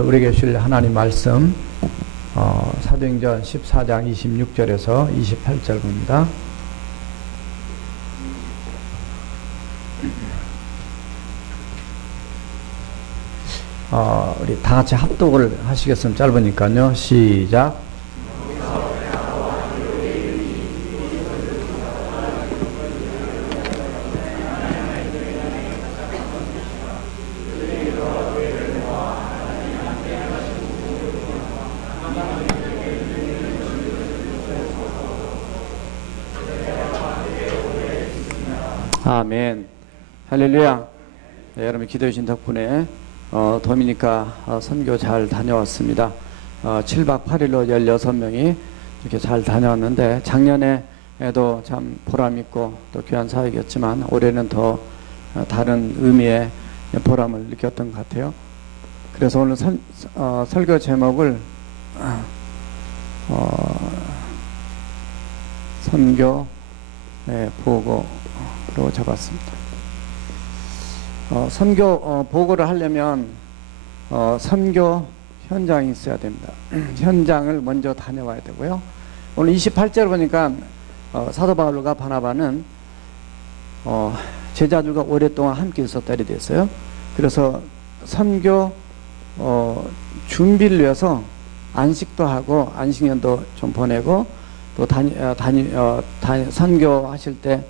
우리에게 주실 하나님 말씀 사도행전 14장 26절에서 28절입니다. 우리 다 같이 합독을 하시겠으면 짧으니까요. 시작. 아멘. 할렐루야. 네, 여러분 기도해 주신 덕분에 도미니카 선교 잘 다녀왔습니다. 7박 8일로 16명이 이렇게 잘 다녀왔는데 작년에도 참 보람있고 또 귀한 사역이었지만 올해는 더 다른 의미의 보람을 느꼈던 것 같아요. 그래서 오늘 설교 제목을 선교 보고 로 잡았습니다. 선교 보고를 하려면 선교 현장이 있어야 됩니다. 현장을 먼저 다녀와야 되고요. 오늘 28절 보니까 사도 바울과 바나바는 제자들과 오랫동안 함께 있었다리 됐어요. 그래서 선교 준비를 위해서 안식도 하고 안식년도 좀 보내고 또 선교하실 때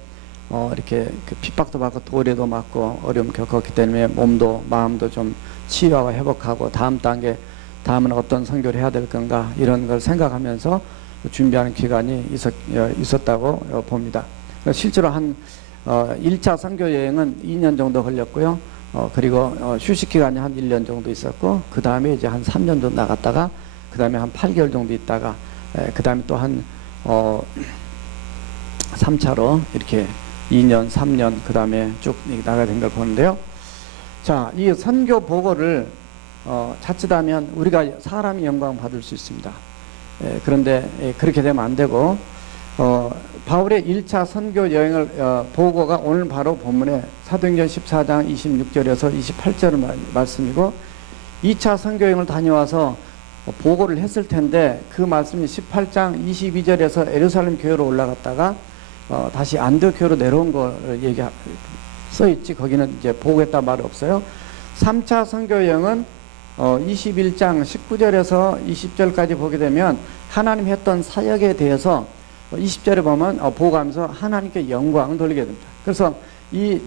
이렇게 핍박도 받고 도래도 맞고 어려움 겪었기 때문에 몸도 마음도 좀 치유하고 회복하고 다음 단계 다음은 어떤 선교를 해야 될 건가 이런 걸 생각하면서 준비하는 기간이 있었다고 봅니다. 실제로 한 1차 선교 여행은 2년 정도 걸렸고요. 그리고 휴식 기간이 한 1년 정도 있었고 그 다음에 이제 한 3년 정도 나갔다가 그 다음에 한 8개월 정도 있다가 그 다음에 또 한 3차로 이렇게 2년, 3년 그 다음에 쭉 나가야 된 걸 보는데요. 자, 이 선교 보고를 자칫하면 우리가 사람이 영광 받을 수 있습니다. 그런데 그렇게 되면 안 되고 바울의 1차 선교 여행을 보고가 오늘 바로 본문에 사도행전 14장 26절에서 28절 말씀이고 2차 선교 여행을 다녀와서 보고를 했을 텐데 그 말씀이 18장 22절에서 예루살렘 교회로 올라갔다가 다시 안디옥교로 내려온 거 써있지. 거기는 이제 보고했다 말이 없어요. 3차 선교 여행은 21장 19절에서 20절까지 보게 되면 하나님 했던 사역에 대해서 20절에 보면 보고하면서 하나님께 영광을 돌리게 됩니다. 그래서 이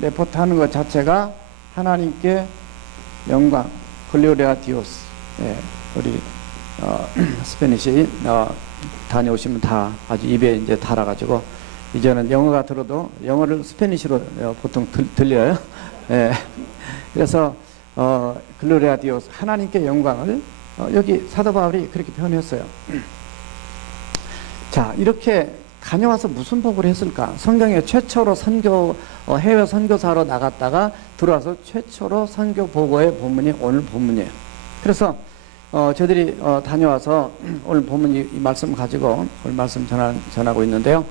레포트 하는 것 자체가 하나님께 영광, 글로리아 디오스. 우리 스페니시 다녀오시면 다 아주 입에 이제 달아가지고 이제는 영어가 들어도 영어를 스페니시로 보통 들려요. 그래서 글로리아 디오스 하나님께 영광을 여기 사도 바울이 그렇게 표현했어요. 자, 이렇게 다녀와서 무슨 보고를 했을까? 성경에 최초로 해외 선교사로 나갔다가 들어와서 최초로 선교 보고의 본문이 오늘 본문이에요. 그래서 저희들이 다녀와서 오늘 본문 이 말씀 가지고 오늘 말씀 전하고 있는데요.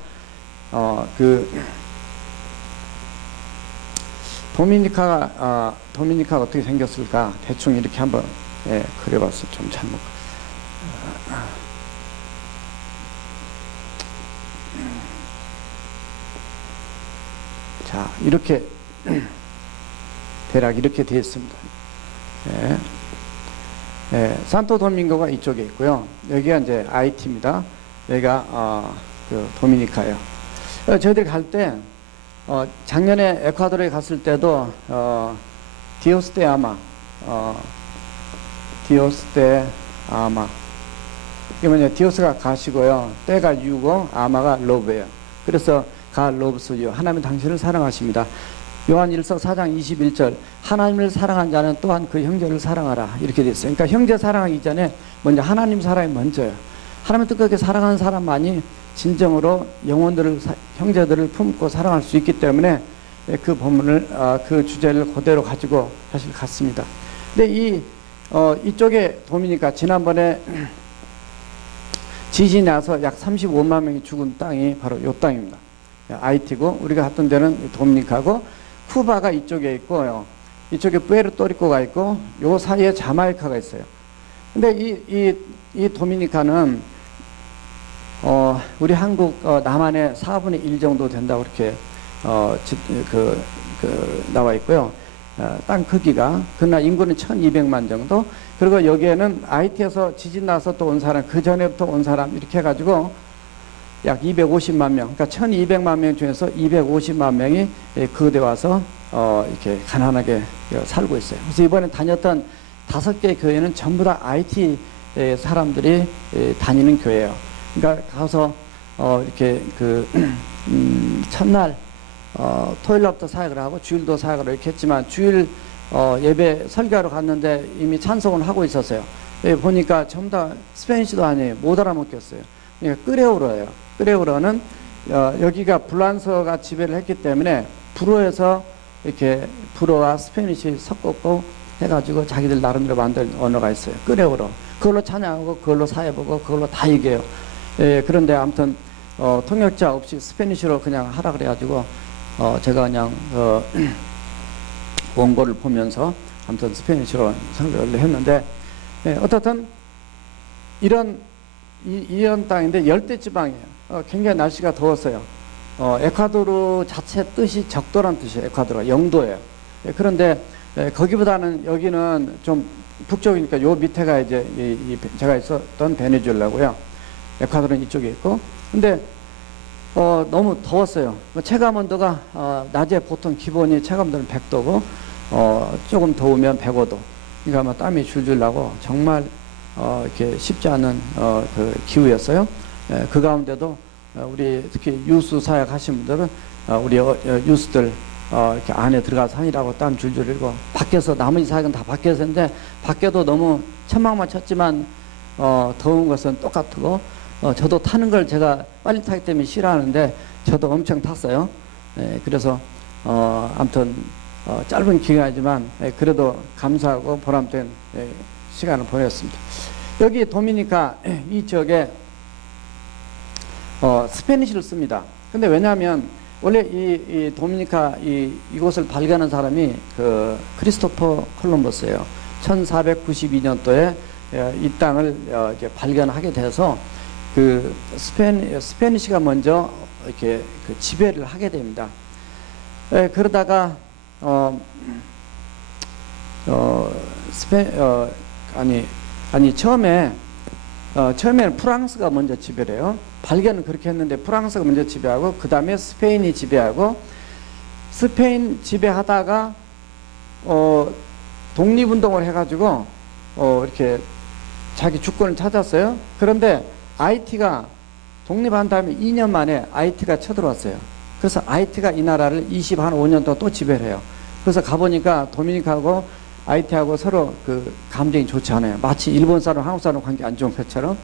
도미니카가 어떻게 생겼을까? 대충 이렇게 한번 그려봤어요. 좀 잘못. 자, 이렇게 대략 이렇게 되어 있습니다. 산토도밍고가 이쪽에 있고요. 여기가 이제 아이티입니다. 여기가 그 도미니카예요. 저희들이 갈 때 작년에 에콰도르에 갔을 때도 디오스데아마 이게 뭐냐, 디오스가 가시고요, 때가 유고 아마가 러브예요. 그래서 God loves you. 하나님은 당신을 사랑하십니다. 요한일서 4장 21절 하나님을 사랑한 자는 또한 그 형제를 사랑하라 이렇게 됐어요. 그러니까 형제 사랑하기 전에 먼저 하나님 사랑이 먼저예요. 하나님을 뜨겁게 사랑하는 사람만이 진정으로 영혼들을 형제들을 품고 사랑할 수 있기 때문에 그 본문을 그 주제를 그대로 가지고 사실 갔습니다. 근데 이쪽에 도미니카 지난번에 지진이 나서 약 35만 명이 죽은 땅이 바로 이 땅입니다. 아이티고 우리가 갔던 데는 도미니카고 쿠바가 이쪽에 있고요. 이쪽에 푸에르토리코가 있고 요 사이에 자마이카가 있어요. 근데 이 도미니카는 우리 한국 남한의 4분의 1 정도 된다고 그렇게 나와 있고요. 땅 크기가 그러나 인구는 1200만 정도. 그리고 여기에는 IT에서 지진 나서 또 온 사람, 그 전에부터 온 사람 이렇게 해가지고 약 250만 명, 그러니까 1200만 명 중에서 250만 명이 그대 와서 이렇게 가난하게 살고 있어요. 그래서 이번에 다녔던 5개 교회는 전부 다 IT 사람들이 다니는 교회예요. 그러니까 가서 이렇게 첫날 토요일부터 사역을 하고 주일도 사역을 이렇게 했지만 주일 예배 설교하러 갔는데 이미 찬송을 하고 있었어요. 보니까 전부 다 스페니쉬도 아니에요. 못 알아먹겠어요. 그러니까 끄레오로예요. 끄레오로는 여기가 불란서가 지배를 했기 때문에 불어에서 이렇게 불어와 스페니쉬 섞었고 해가지고 자기들 나름대로 만든 언어가 있어요. 끄레오로. 그걸로 찬양하고 그걸로 사회보고 그걸로 다 얘기해요. 그런데 아무튼 통역자 없이 스페니쉬로 그냥 하라 그래가지고 제가 그냥 원고를 보면서 아무튼 스페니쉬로 설교를 했는데 어떻든 이런 땅인데 열대지방이에요. 굉장히 날씨가 더웠어요. 에콰도르 자체 뜻이 적도란 뜻이에요. 에콰도르가 영도예요. 그런데 거기보다는 여기는 좀 북쪽이니까 요 밑에가 이제 제가 있었던 베네수엘라고요. 에콰도르는 이쪽에 있고. 근데 너무 더웠어요. 체감 온도가 낮에 보통 기본이 체감온도는 100도고 조금 더우면 105도. 그러니까 막 땀이 줄줄 나고 정말 이렇게 쉽지 않은 그 기후였어요. 그 가운데도 우리 특히 유수 사역 하신 분들은 우리 유수들 이렇게 안에 들어가서 하느라고 땀 줄줄 흘리고 밖에서 나머지 사역은 다 밖에서 했는데 밖에도 너무 천막만 쳤지만 더운 것은 똑같고 저도 타는 걸 제가 빨리 타기 때문에 싫어하는데 저도 엄청 탔어요. 그래서 아무튼 짧은 기간이지만 그래도 감사하고 보람된 시간을 보냈습니다. 여기 도미니카 이 지역에 스페니쉬를 씁니다. 근데 왜냐하면 원래 이 도미니카 이곳을 발견한 사람이 그 크리스토퍼 콜럼버스예요. 1492년도에 이 땅을 이제 발견하게 돼서 그 스페니쉬가 먼저 이렇게 그 지배를 하게 됩니다. 그러다가 처음에는 프랑스가 먼저 지배를 해요. 발견은 그렇게 했는데 프랑스가 먼저 지배하고 그 다음에 스페인이 지배하고 스페인 지배하다가 독립운동을 해가지고 이렇게 자기 주권을 찾았어요. 그런데 IT가 독립한 다음에 2년 만에 IT가 쳐들어왔어요. 그래서 IT가 이 나라를 25년 동안 또 지배를 해요. 그래서 가보니까 도미니카하고 IT하고 서로 그 감정이 좋지 않아요. 마치 일본 사람, 한국 사람 관계 안 좋은 것처럼.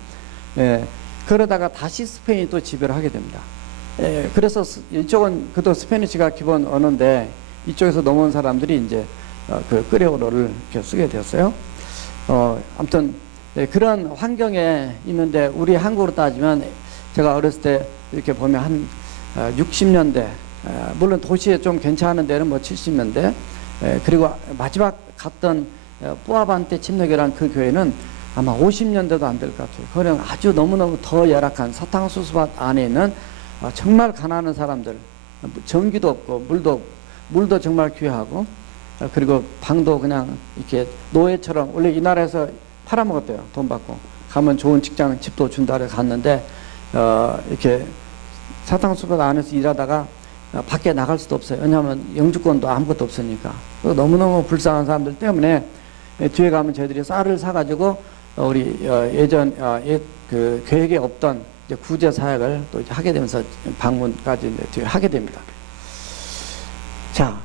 그러다가 다시 스페인이 또 지배를 하게 됩니다. 그래서 이쪽은 그도 스페니쉬가 기본 언어인데 이쪽에서 넘어온 사람들이 이제 그 끄레오로를 이렇게 쓰게 되었어요. 아무튼 그런 환경에 있는데 우리 한국으로 따지면 제가 어렸을 때 이렇게 보면 한 60년대 물론 도시에 좀 괜찮은 데는 뭐 70년대 그리고 마지막 갔던 뿌아반테 침례교란 그 교회는 아마 50년대도 안 될 것 같아요. 그냥 아주 너무너무 더 열악한 사탕수수밭 안에 있는 정말 가난한 사람들, 전기도 없고 물도 정말 귀하고 그리고 방도 그냥 이렇게 노예처럼 원래 이 나라에서 팔아먹었대요. 돈 받고 가면 좋은 직장 집도 준다 그래 갔는데 이렇게 사탕수수밭 안에서 일하다가 밖에 나갈 수도 없어요. 왜냐하면 영주권도 아무것도 없으니까. 너무너무 불쌍한 사람들 때문에 뒤에 가면 저희들이 쌀을 사가지고 우리 예전 그 계획에 없던 이제 구제 사역을 또 이제 하게 되면서 방문까지 뒤에 하게 됩니다. 자,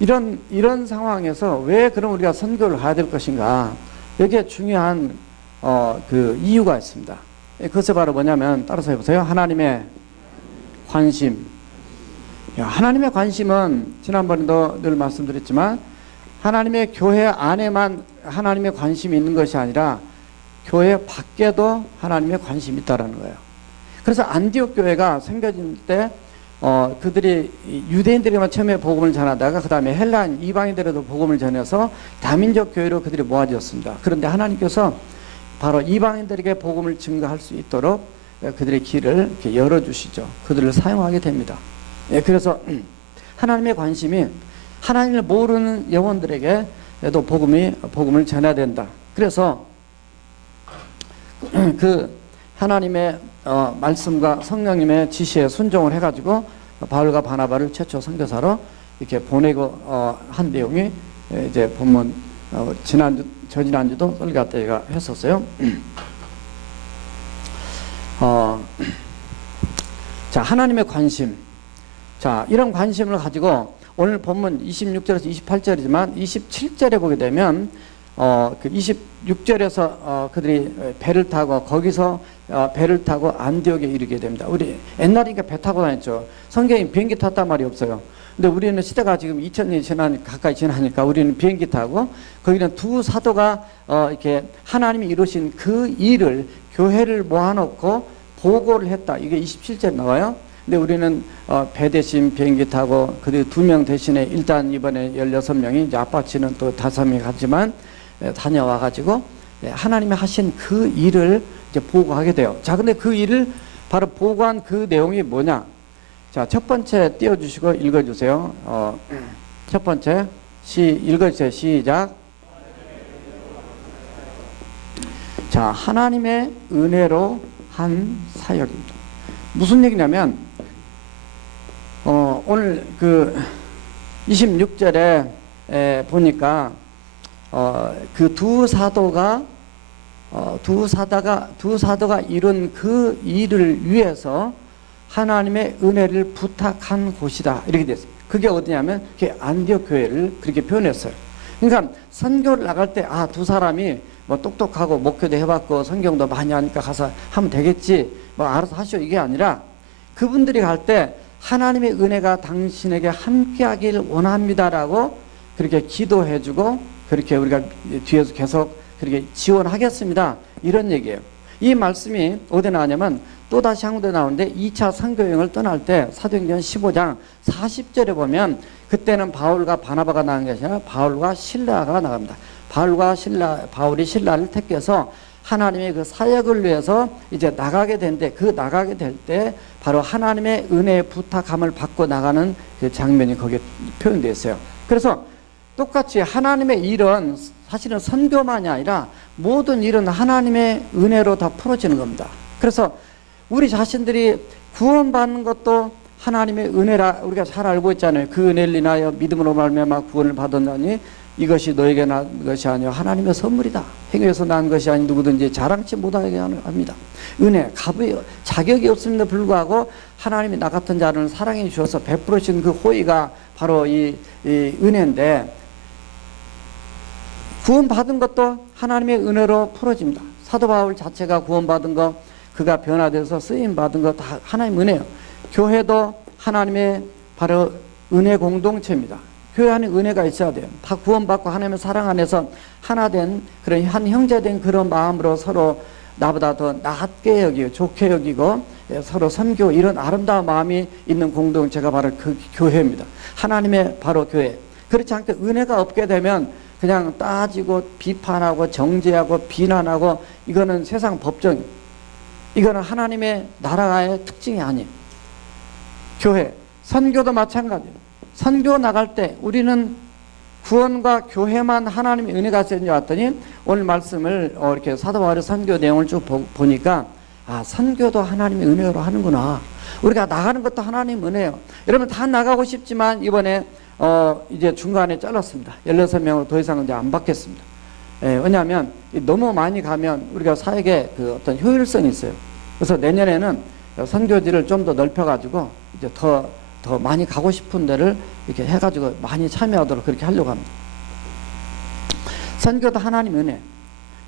이런 상황에서 왜 그럼 우리가 선교를 가야 될 것인가? 여기에 중요한 그 이유가 있습니다. 그것이 바로 뭐냐면 따라서 해보세요. 하나님의 관심. 하나님의 관심은 지난번에도 늘 말씀드렸지만 하나님의 교회 안에만 하나님의 관심이 있는 것이 아니라 교회 밖에도 하나님의 관심이 있다라는 거예요. 그래서 안디옥 교회가 생겨질 때 그들이 유대인들에게만 처음에 복음을 전하다가 그 다음에 헬라인 이방인들에도 복음을 전해서 다민족 교회로 그들이 모아졌습니다. 그런데 하나님께서 바로 이방인들에게 복음을 증거할 수 있도록 그들의 길을 이렇게 열어주시죠. 그들을 사용하게 됩니다. 예, 그래서 하나님의 관심이 하나님을 모르는 영혼들에게도 복음을 전해야 된다. 그래서 그 하나님의 말씀과 성령님의 지시에 순종을 해가지고 바울과 바나바를 최초 선교사로 이렇게 보내고 한 내용이 이제 본문 저지난주도 설교 때가 했었어요. 자, 하나님의 관심. 자, 이런 관심을 가지고 오늘 본문 26절에서 28절이지만 27절에 보게 되면 그 26절에서 그들이 배를 타고 거기서 배를 타고 안디옥에 이르게 됩니다. 우리 옛날이니까 배 타고 다녔죠. 성경에 비행기 탔단 말이 없어요. 근데 우리는 시대가 지금 2000년이 가까이 지나니까 우리는 비행기 타고 거기는 두 사도가 이렇게 하나님이 이루신 그 일을 교회를 모아놓고 보고를 했다. 이게 27절에 나와요. 근데 우리는 배 대신 비행기 타고 그들 2명 대신에 일단 이번에 16명이 이제 아파치는 또 5명이 갔지만 다녀와 가지고 하나님이 하신 그 일을 이제 보고하게 돼요. 자, 근데 그 일을 바로 보고한 그 내용이 뭐냐? 자, 첫 번째 띄워주시고 읽어주세요. 첫 번째 읽어주세요. 시작. 자, 하나님의 은혜로 한 사역입니다. 무슨 얘기냐면 오늘 그 26절에 보니까 그 두 사도가 이룬 그 일을 위해서 하나님의 은혜를 부탁한 곳이다. 이렇게 됐어요. 그게 어디냐면 그게 안디옥 교회를 그렇게 표현했어요. 그러니까 선교를 나갈 때 두 사람이 뭐 똑똑하고 목회도 해봤고 성경도 많이 하니까 가서 하면 되겠지, 뭐 알아서 하시오, 이게 아니라 그분들이 갈 때 하나님의 은혜가 당신에게 함께하길 원합니다라고 그렇게 기도해주고 그렇게 우리가 뒤에서 계속 그렇게 지원하겠습니다, 이런 얘기예요. 이 말씀이 어디 나오냐면 또다시 한국에 나오는데 2차 선교여행을 떠날 때 사도행전 15장 40절에 보면 그때는 바울과 바나바가 나간 것이 아니라 바울과 실라가 나갑니다. 바울이 실라를 택해서 하나님의 그 사역을 위해서 이제 나가게 되는데, 그 나가게 될 때 바로 하나님의 은혜의 부탁함을 받고 나가는 그 장면이 거기에 표현되어 있어요. 그래서 똑같이 하나님의 일은 사실은 선교만이 아니라 모든 일은 하나님의 은혜로 다 풀어지는 겁니다. 그래서 우리 자신들이 구원받는 것도 하나님의 은혜라 우리가 잘 알고 있잖아요. 그 은혜를 인하여 믿음으로 말미암아 구원을 받았나니 이것이 너에게 난 것이 아니요 하나님의 선물이다. 행위에서 난 것이 아니 누구든지 자랑치 못하게 합니다. 은혜, 값이 자격이 없음에도 불구하고 하나님이 나 같은 자를 사랑해 주셔서 베풀어 주신 그 호의가 바로 이 은혜인데, 구원받은 것도 하나님의 은혜로 풀어집니다. 사도 바울 자체가 구원받은 것, 그가 변화돼서 쓰임받은 것 다 하나님 은혜예요. 교회도 하나님의 바로 은혜 공동체입니다. 교회 안에 은혜가 있어야 돼요. 다 구원받고 하나님의 사랑 안에서 하나 된 그런 한 형제 된 그런 마음으로 서로 나보다 더 낫게 여기고 좋게 여기고 서로 섬기고 이런 아름다운 마음이 있는 공동체가 바로 그 교회입니다. 하나님의 바로 교회. 그렇지 않게 은혜가 없게 되면 그냥 따지고 비판하고 정죄하고 비난하고 이거는 세상 법정, 이거는 하나님의 나라의 특징이 아니에요. 교회, 선교도 마찬가지예요. 선교 나갈 때 우리는 구원과 교회만 하나님의 은혜가 있는 줄 알았더니 오늘 말씀을 이렇게 사도 바울의 선교 내용을 쭉 보니까 선교도 하나님의 은혜로 하는구나. 우리가 나가는 것도 하나님 은혜예요. 여러분 다 나가고 싶지만 이번에 이제 중간에 잘랐습니다. 16명으로 더 이상은 이제 안 받겠습니다. 왜냐하면 너무 많이 가면 우리가 사역에 그 어떤 효율성이 있어요. 그래서 내년에는 선교지를 좀 더 넓혀가지고 이제 더 많이 가고 싶은 데를 이렇게 해가지고 많이 참여하도록 그렇게 하려고 합니다. 선교도 하나님 은혜.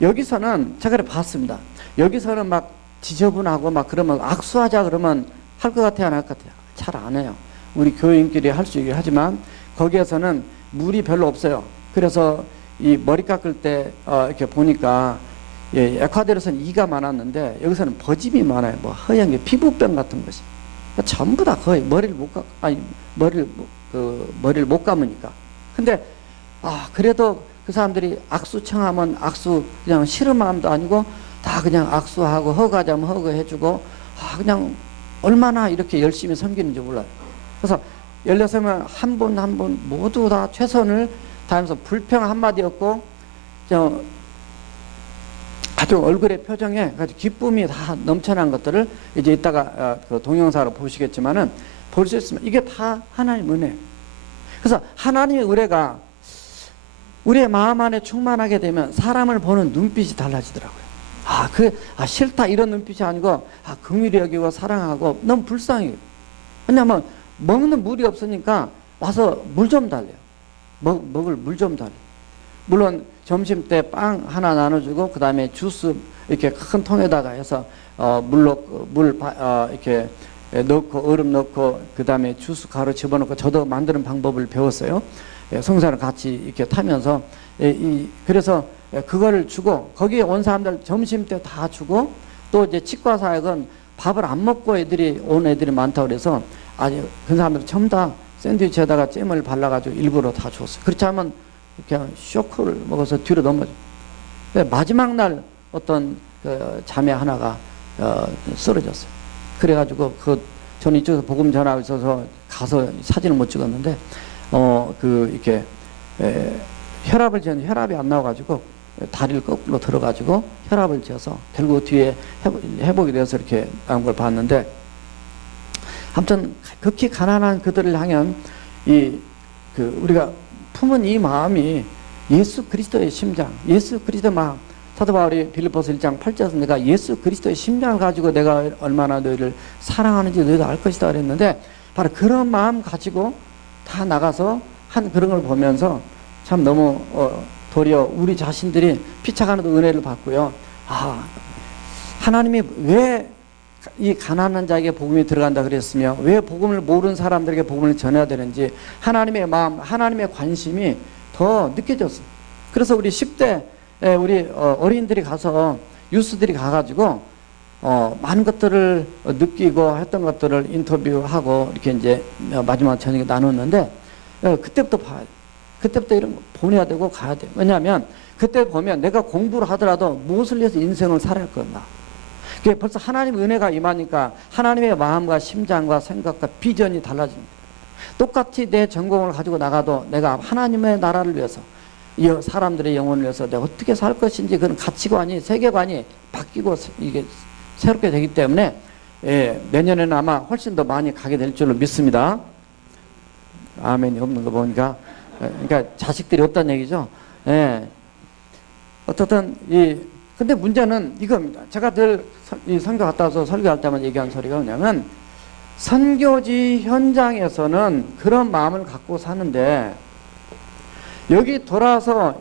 여기서는 제가 봤습니다. 여기서는 막 지저분하고 막 그러면 악수하자 그러면 할 것 같아요, 안 할 것 같아요? 잘 안 해요. 우리 교인끼리 할 수 있긴 하지만 거기에서는 물이 별로 없어요. 그래서 이 머리 깎을 때 이렇게 보니까 에콰도르에서는 이가 많았는데 여기서는 버짐이 많아요. 뭐 허연 게 피부병 같은 것이. 전부 다 거의 머리를 못 감으니까. 근데 그래도 그 사람들이 악수 청하면 악수 그냥 싫은 마음도 아니고 다 그냥 악수하고 허가자면 허가해주고 그냥 얼마나 이렇게 열심히 섬기는지 몰라요. 그래서 16명 한 분 한 분 모두 다 최선을 다하면서 불평 한마디 없고 아주 얼굴의 표정에 아주 기쁨이 다 넘쳐난 것들을 이제 이따가 그 동영상으로 보시겠지만은 볼 수 있으면 이게 다 하나님의 은혜. 그래서 하나님의 은혜가 우리의 마음 안에 충만하게 되면 사람을 보는 눈빛이 달라지더라고요. 싫다 이런 눈빛이 아니고 긍휼히 여기고 사랑하고 너무 불쌍해요. 왜냐하면 먹는 물이 없으니까 와서 물 좀 달래요. 먹을 물 좀 달래요. 물론 점심 때 빵 하나 나눠주고 그 다음에 주스 이렇게 큰 통에다가 해서 이렇게 넣고 얼음 넣고 그 다음에 주스 가루 집어넣고 저도 만드는 방법을 배웠어요. 성산을 같이 이렇게 타면서 그래서 그거를 주고 거기에 온 사람들 점심 때 다 주고 또 이제 치과 사역은 밥을 안 먹고 온 애들이 많다고 그래서 그 사람들 전부 다 샌드위치에다가 잼을 발라가지고 일부러 다 줬어요. 그렇지 않으면 그냥 쇼크를 먹어서 뒤로 넘어져. 마지막 날 어떤 그 자매 하나가 쓰러졌어요. 그래가지고 저는 이쪽에서 복음 전하고 있어서 가서 사진을 못 찍었는데 이렇게 혈압을 재는 혈압이 안 나와가지고 다리를 거꾸로 들어가지고 혈압을 재서 결국 뒤에 회복이 돼서 이렇게 나온 걸 봤는데, 아무튼 극히 가난한 그들을 향한 우리가 품은 이 마음이 예수 그리스도의 심장, 예수 그리스도의 마음. 사도 바울이 빌립보서 1장 8절에서 내가 예수 그리스도의 심장을 가지고 내가 얼마나 너희를 사랑하는지 너희도 알 것이다 그랬는데, 바로 그런 마음 가지고 다 나가서 한 그런 걸 보면서 참 너무 도리어 우리 자신들이 피차가는 은혜를 받고요. 하나님이 왜 이 가난한 자에게 복음이 들어간다 그랬으며 왜 복음을 모르는 사람들에게 복음을 전해야 되는지 하나님의 마음, 하나님의 관심이 더 느껴졌어요. 그래서 우리 10대 우리 어린이들이 가서 유스들이 가가지고 많은 것들을 느끼고 했던 것들을 인터뷰하고 이렇게 이제 마지막 저녁에 나눴는데, 그때부터 봐야 돼. 그때부터 이런 거 보내야 되고 가야 돼. 왜냐하면 그때 보면 내가 공부를 하더라도 무엇을 위해서 인생을 살아야 건가. 그게 벌써 하나님의 은혜가 임하니까 하나님의 마음과 심장과 생각과 비전이 달라집니다. 똑같이 내 전공을 가지고 나가도 내가 하나님의 나라를 위해서, 사람들의 영혼을 위해서 내가 어떻게 살 것인지 그런 가치관이, 세계관이 바뀌고 이게 새롭게 되기 때문에 내년에는 아마 훨씬 더 많이 가게 될 줄로 믿습니다. 아멘이 없는 거 보니까. 그러니까 자식들이 없다는 얘기죠. 어떻든 근데 문제는 이겁니다. 제가 늘 이 선교 갔다 와서 설교할 때만 얘기한 소리가 뭐냐면, 선교지 현장에서는 그런 마음을 갖고 사는데 여기 돌아와서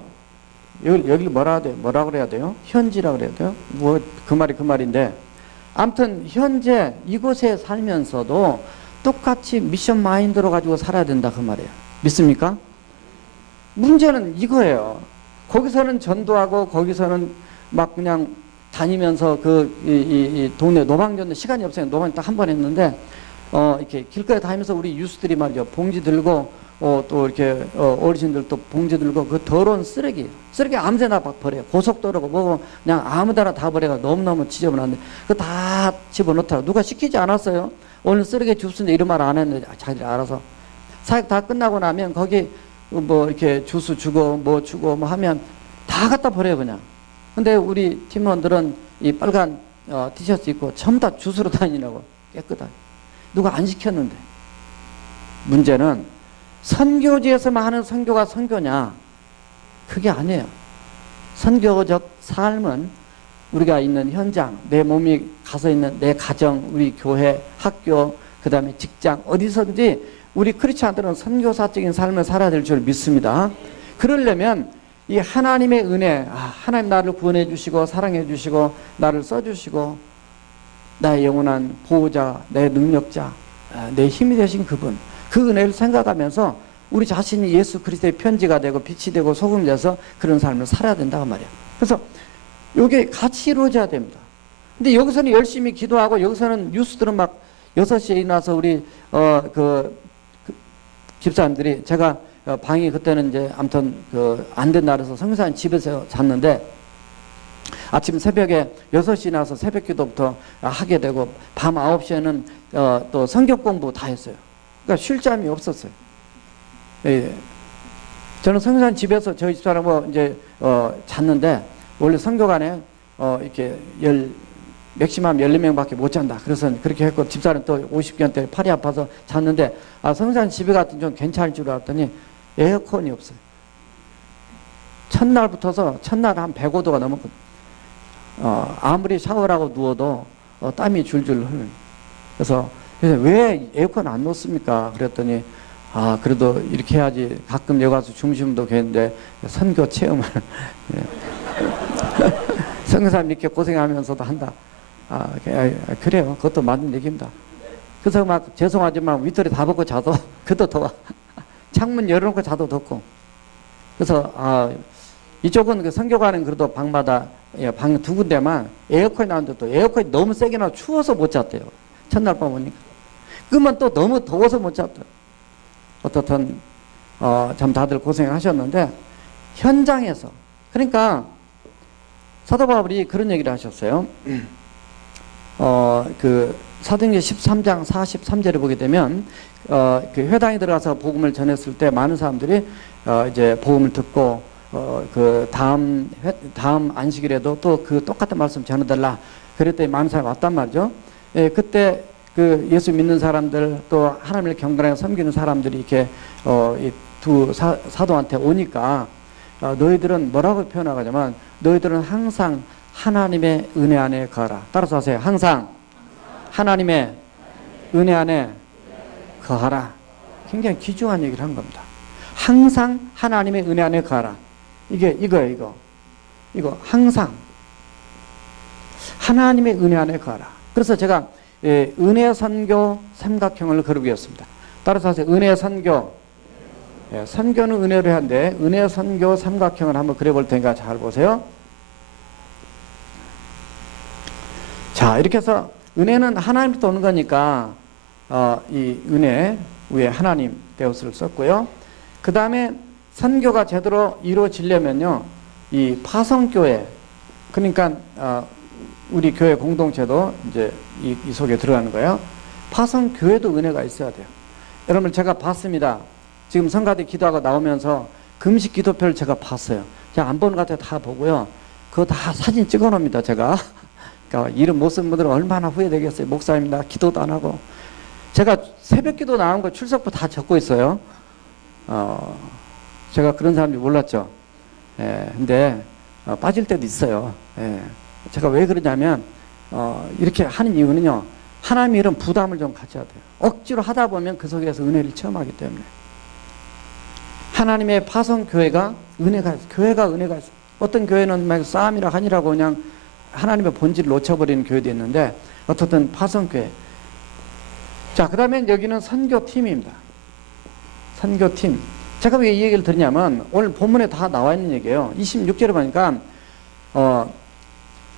여기 뭐라고 그래야 돼요? 현지라고 그래야 돼요? 그 말인데, 아무튼 현재 이곳에 살면서도 똑같이 미션 마인드로 가지고 살아야 된다 그 말이에요. 믿습니까? 문제는 이거예요. 거기서는 전도하고 거기서는 막 그냥 다니면서 이 동네 노방전도 시간이 없어요. 노방 딱 한 번 했는데 이렇게 길거리 다니면서 우리 유스들이 말이죠. 봉지 들고 또 이렇게 어르신들 또 봉지 들고 그 더러운 쓰레기 아무데나 막 버려요. 고속도로고 뭐고 그냥 아무데나 다 버려가 너무너무 지저분한데 그거 다 집어넣더라고. 누가 시키지 않았어요. 오늘 쓰레기 줍수인데 이런 말 안 했는데 자기들이 알아서. 사역 다 끝나고 나면 거기 이렇게 주스 주고 뭐 주고 뭐 하면 다 갖다 버려요 그냥. 근데 우리 팀원들은 이 빨간 티셔츠 입고 전부 다 주스로 다니라고 깨끗하게. 누가 안 시켰는데. 문제는 선교지에서만 하는 선교가 선교냐? 그게 아니에요. 선교적 삶은 우리가 있는 현장, 내 몸이 가서 있는 내 가정, 우리 교회, 학교, 그 다음에 직장, 어디서든지 우리 크리스찬들은 선교사적인 삶을 살아야 될 줄 믿습니다. 그러려면 이 하나님의 은혜, 하나님 나를 구원해 주시고 사랑해 주시고 나를 써주시고 나의 영원한 보호자, 내 능력자, 내 힘이 되신 그분, 그 은혜를 생각하면서 우리 자신이 예수 그리스도의 편지가 되고 빛이 되고 소금이 돼서 그런 삶을 살아야 된다고 말이에요. 그래서 이게 같이 이루어져야 됩니다. 근데 여기서는 열심히 기도하고 여기서는 뉴스들은 막 6시에 일어나서 우리 그 집사님들이 제가 방이 그때는 이제 아무튼 안 된 날에서 성교사님 집에서 잤는데 아침 새벽에 6시에 나와서 새벽 기도부터 하게 되고 밤 9시에는 또 성경 공부 다 했어요. 그러니까 쉴 잠이 없었어요. 예. 저는 성교사님 집에서 저희 집사람하고 이제 잤는데 원래 성교관에 이렇게 맥시멈 14명밖에 못 잔다. 그래서 그렇게 했고 집사람 또 50견대 팔이 아파서 잤는데 성교사님 집에 갔더니 좀 괜찮을 줄 알았더니 에어컨이 없어요. 첫날부터서 첫날 한 105도가 넘었거든요. 아무리 샤워를 하고 누워도 땀이 줄줄 흐르는. 그래서 왜 에어컨 안 놓습니까? 그랬더니 그래도 이렇게 해야지 가끔 여기 가서 중심도 괜는데 선교 체험을 성교사님 이렇게 고생하면서도 한다. 그래요. 그것도 맞는 얘기입니다. 그래서 막 죄송하지만 위털이 다 벗고 자도 그것도 더워. 창문 열어놓고 자도 덥고. 그래서 이쪽은 그 선교관은 그래도 방마다 방 2군데만 에어컨이 나오는데 또 에어컨이 너무 세게 나와 추워서 못 잤대요. 첫날 밤 오니까. 그러면 또 너무 더워서 못 잤대요. 어떻든 참 다들 고생하셨는데 현장에서 그러니까 사도 바울이 그런 얘기를 하셨어요. 그 사도행전 13장 43절에 보게 되면 그 회당에 들어가서 복음을 전했을 때 많은 사람들이 이제 복음을 듣고 그 다음 안식일에도 또 그 똑같은 말씀 전해달라 그랬더니 많은 사람이 왔단 말이죠. 예, 그때 그 예수 믿는 사람들 또 하나님을 경건하게 섬기는 사람들이 이렇게 이 두 사도한테 오니까 너희들은 뭐라고 표현하냐면 너희들은 항상 하나님의 은혜 안에 거하라. 따라서 하세요. 항상 하나님의 은혜 안에 거하라. 굉장히 귀중한 얘기를 한 겁니다. 항상 하나님의 은혜 안에 거하라. 이거예요. 이거 항상 하나님의 은혜 안에 거하라. 그래서 제가 은혜 선교 삼각형을 그려보겠습니다. 따라서 하세요. 은혜 선교. 선교는 은혜로 한데 은혜 선교 삼각형을 한번 그려볼 테니까 잘 보세요. 자, 이렇게 해서 은혜는 하나님부터 오는 거니까 이 은혜 위에 하나님 대옷을 썼고요. 그 다음에 선교가 제대로 이루어지려면요, 이 파송교회, 그러니까 우리 교회 공동체도 이제 이 속에 들어가는 거예요. 파송교회도 은혜가 있어야 돼요. 여러분, 제가 봤습니다. 지금 성가대 기도하고 나오면서 금식 기도표를 제가 봤어요. 제가 안 보는 것 같아요. 다 보고요. 그거 다 사진 찍어 놓습니다. 제가. 그러니까 이름 못 쓴 분들은 얼마나 후회되겠어요. 목사입니다. 기도도 안 하고. 제가 새벽 기도 나온 거 출석부 다 적고 있어요. 제가 그런 사람인지 몰랐죠. 근데 빠질 때도 있어요. 제가 왜 그러냐면 이렇게 하는 이유는요, 하나님의 이런 부담을 좀 가져야 돼요. 억지로 하다 보면 그 속에서 은혜를 체험하기 때문에. 하나님의 파송교회가 은혜가 있어요. 교회가 은혜가 있어요. 어떤 교회는 막 싸움이라 하니라고 그냥 하나님의 본질을 놓쳐버리는 교회도 있는데, 어떻든 파송교회. 자, 그 다음에 여기는 선교팀입니다. 선교팀. 제가 왜 이 얘기를 드리냐면 오늘 본문에 다 나와 있는 얘기예요. 26절에 보니까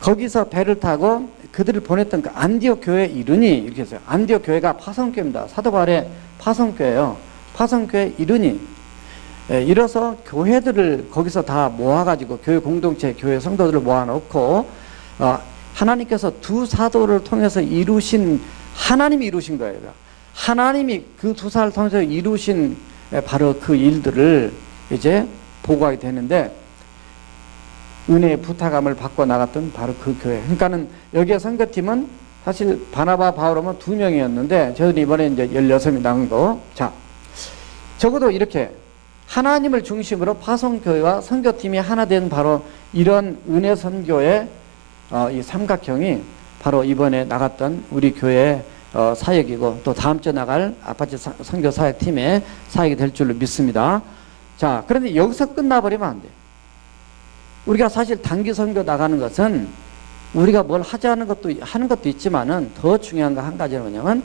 거기서 배를 타고 그들을 보냈던 그 안디옥 교회에 이르니 이렇게 했어요. 안디옥 교회가 파송교회입니다. 사도 바울의 파송교회예요. 파송교회 이르니 이뤄서 교회들을 거기서 다 모아가지고 교회 공동체, 교회 성도들을 모아놓고 하나님께서 두 사도를 통해서 이루신, 하나님이 이루신 거예요. 하나님이 그 두 사도를 통해서 이루신 바로 그 일들을 이제 보고하게 되는데, 은혜의 부탁함을 받고 나갔던 바로 그 교회. 그러니까는 여기에 선교팀은 사실 바나바, 바울은 2명이었는데 저희들이 이번에 이제 16명이 나온 거. 자, 적어도 이렇게 하나님을 중심으로 파송교회와 선교팀이 하나 된 바로 이런 은혜 선교의 이 삼각형이 바로 이번에 나갔던 우리 교회의 사역이고, 또 다음 주에 나갈 아파트 선교 사역팀의 사역이 될 줄로 믿습니다. 자, 그런데 여기서 끝나버리면 안 돼요. 우리가 사실 단기 선교 나가는 것은 우리가 뭘 하는 것도 있지만은 더 중요한 거 한 가지는 뭐냐면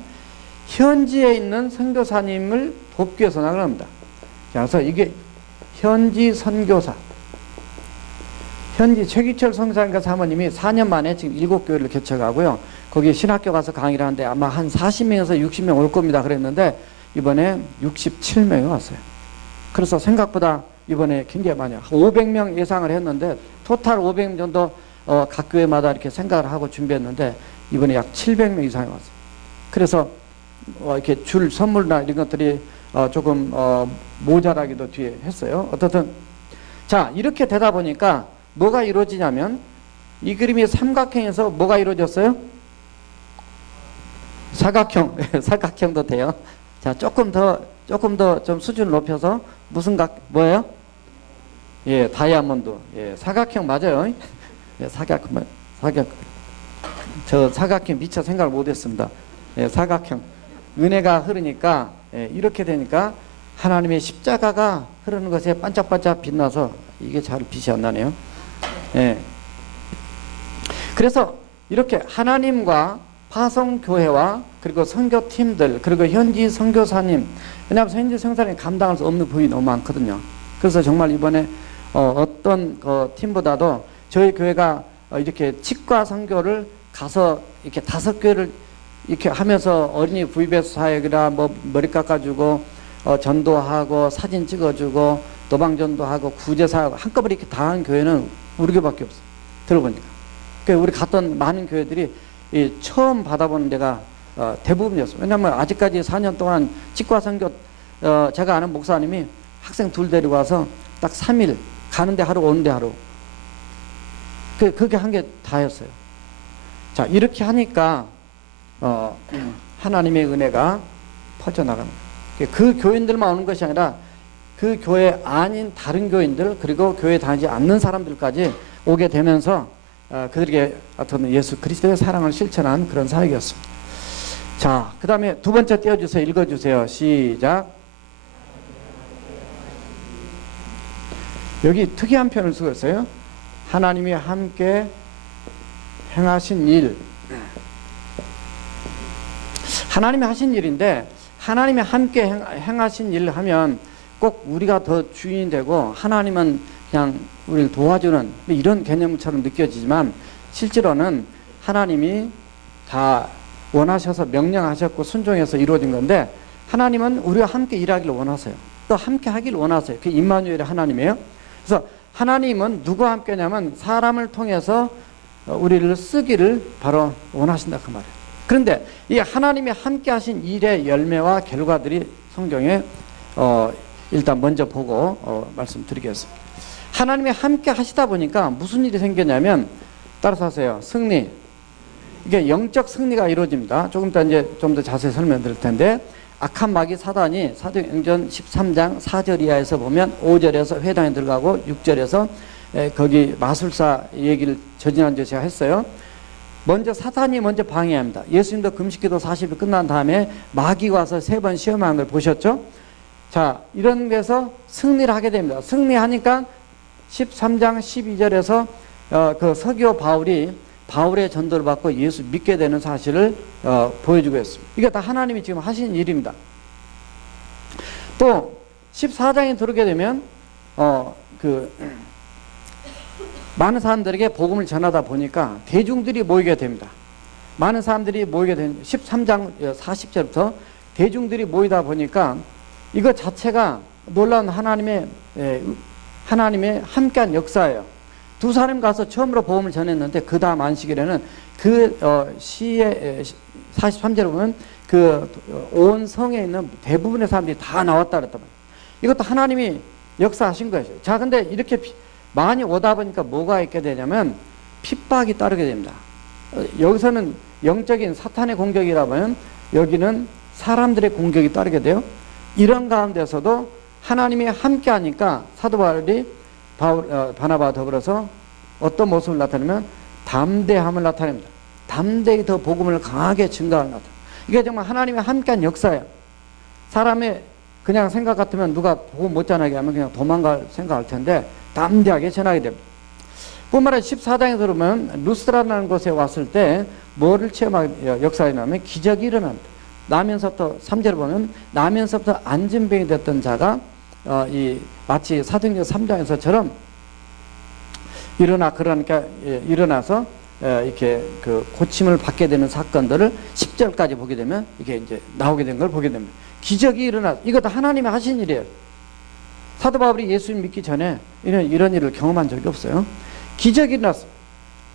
현지에 있는 선교사님을 돕기 위해서 나갑니다. 그래서 이게 현지 선교사. 현지 최기철 성사님과 사모님이 4년 만에 지금 7교회를 개척하고요. 거기 신학교 가서 강의를 하는데 아마 한 40명에서 60명 올 겁니다. 그랬는데 이번에 67명이 왔어요. 그래서 생각보다 이번에 굉장히 많이 500명 예상을 했는데 토탈 500명 정도 각 교회마다 이렇게 생각을 하고 준비했는데 이번에 약 700명 이상이 왔어요. 그래서 이렇게 줄 선물이나 이런 것들이 조금 모자라기도 뒤에 했어요. 어떻든 자 이렇게 되다 보니까 뭐가 이루어지냐면 이 그림이 삼각형에서 뭐가 이루어졌어요? 사각형. 사각형도 돼요. 자 조금 더 좀 수준을 높여서 무슨 뭐예요? 예, 다이아몬드. 예, 사각형 맞아요. 예, 사각형. 저 사각형 미처 생각을 못했습니다. 예, 사각형. 은혜가 흐르니까 예, 이렇게 되니까 하나님의 십자가가 흐르는 것에 반짝반짝 빛나서 이게 잘 빛이 안 나네요. 예. 그래서 이렇게 하나님과 파송교회와 그리고 선교팀들 그리고 현지 선교사님, 왜냐하면 현지 선교사님 감당할 수 없는 부분이 너무 많거든요. 그래서 정말 이번에 어떤 팀보다도 저희 교회가 이렇게 치과 선교를 가서 이렇게 5교회를 이렇게 하면서 어린이 VBS 사역이라 뭐 머리 깎아주고 전도하고 사진 찍어주고 노방전도하고 구제사하고 한꺼번에 이렇게 다 한 교회는 우리 교회밖에 없어요. 들어보니까. 그러니까 우리 갔던 많은 교회들이 처음 받아보는 데가 대부분이었어요. 왜냐하면 아직까지 4년 동안 치과 선교 제가 아는 목사님이 학생 둘 데리고 와서 딱 3일 가는데 하루 오는데 하루 그렇게 한 게 다였어요. 자 이렇게 하니까 하나님의 은혜가 퍼져나갑니다. 그 교인들만 오는 것이 아니라 그 교회 아닌 다른 교인들 그리고 교회 다니지 않는 사람들까지 오게 되면서 그들에게 어떤 예수 그리스도의 사랑을 실천한 그런 사역이었습니다. 자, 그 다음에 두 번째 띄워주세요. 읽어주세요. 시작. 여기 특이한 표현을 쓰고 있어요. 하나님이 함께 행하신 일. 하나님이 하신 일인데 하나님이 함께 행하신 일을 하면 꼭 우리가 더 주인이 되고 하나님은 그냥 우리를 도와주는 이런 개념처럼 느껴지지만 실제로는 하나님이 다 원하셔서 명령하셨고 순종해서 이루어진 건데 하나님은 우리와 함께 일하기를 원하세요. 또 함께 하기를 원하세요. 그게 임마누엘의 하나님이에요. 그래서 하나님은 누구와 함께냐면 사람을 통해서 우리를 쓰기를 바로 원하신다 그 말이에요. 그런데 이 하나님이 함께 하신 일의 열매와 결과들이 성경에 일단 먼저 보고 말씀드리겠습니다. 하나님이 함께 하시다 보니까 무슨 일이 생겼냐면 따라서 하세요. 승리. 이게 영적 승리가 이루어집니다. 조금 이따 이제 좀 더 자세히 설명드릴 텐데 악한 마귀 사단이 사도행전 13장 4절 이하에서 보면 5절에서 회당에 들어가고 6절에서 거기 마술사 얘기를 지난주에 제가 했어요. 먼저 사탄이 먼저 방해합니다. 예수님도 금식기도 40일 끝난 다음에 마귀가 와서 3번 시험하는 걸 보셨죠? 자, 이런 데서 승리를 하게 됩니다. 승리하니까 13장 12절에서 그 서기오 바울의 전도를 받고 예수 믿게 되는 사실을 보여주고 있습니다. 이게 다 하나님이 지금 하신 일입니다. 또 14장에 들어오게 되면 많은 사람들에게 복음을 전하다 보니까 대중들이 모이게 됩니다. 많은 사람들이 모이게 된 13장 40절부터 대중들이 모이다 보니까 이것 자체가 놀라운 하나님의 함께한 역사예요. 두 사람 가서 처음으로 복음을 전했는데 그 다음 안식일에는 시의 43절에 보면 온 성에 있는 대부분의 사람들이 다 나왔다 그랬단 말이에요. 이것도 하나님이 역사하신 것이죠. 자, 근데 이렇게 많이 오다 보니까 뭐가 있게 되냐면 핍박이 따르게 됩니다. 여기서는 영적인 사탄의 공격이라면 여기는 사람들의 공격이 따르게 돼요. 이런 가운데서도 하나님이 함께 하니까 사도 바울이 바나바와 더불어서 어떤 모습을 나타내면 담대함을 나타냅니다. 담대히 더 복음을 강하게 증가하는 것 같아요. 이게 정말 하나님의 함께한 역사예요. 사람의 그냥 생각 같으면 누가 복음 못 전하게 하면 그냥 도망갈 생각할 텐데 담대하게 전하게 됩니다. 뿐만 아니라 14장에 들으면 루스라라는 곳에 왔을 때 뭐를 체험하게 역사하냐면 기적이 일어납니다. 나면서부터 3절을 보면 나면서부터 안진병이 됐던 자가 마치 사도행전 3장에서처럼 그러니까 일어나서 이렇게 그 고침을 받게 되는 사건들을 10절까지 보게 되면 이게 이제 나오게 된 걸 보게 됩니다. 기적이 일어나, 이것도 하나님이 하신 일이에요. 사도 바울이 예수님 믿기 전에 이런 일을 경험한 적이 없어요. 기적이 일어났어.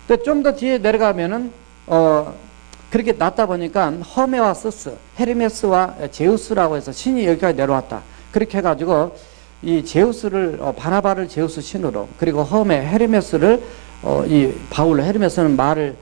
근데 좀 더 뒤에 내려가면은 그렇게 났다 보니까 허메와 스스, 헤르메스와 제우스라고 해서 신이 여기까지 내려왔다. 그렇게 해가지고 이 제우스를 바나바를 제우스 신으로, 그리고 허메 헤르메스를 이 바울, 헤르메스는 말을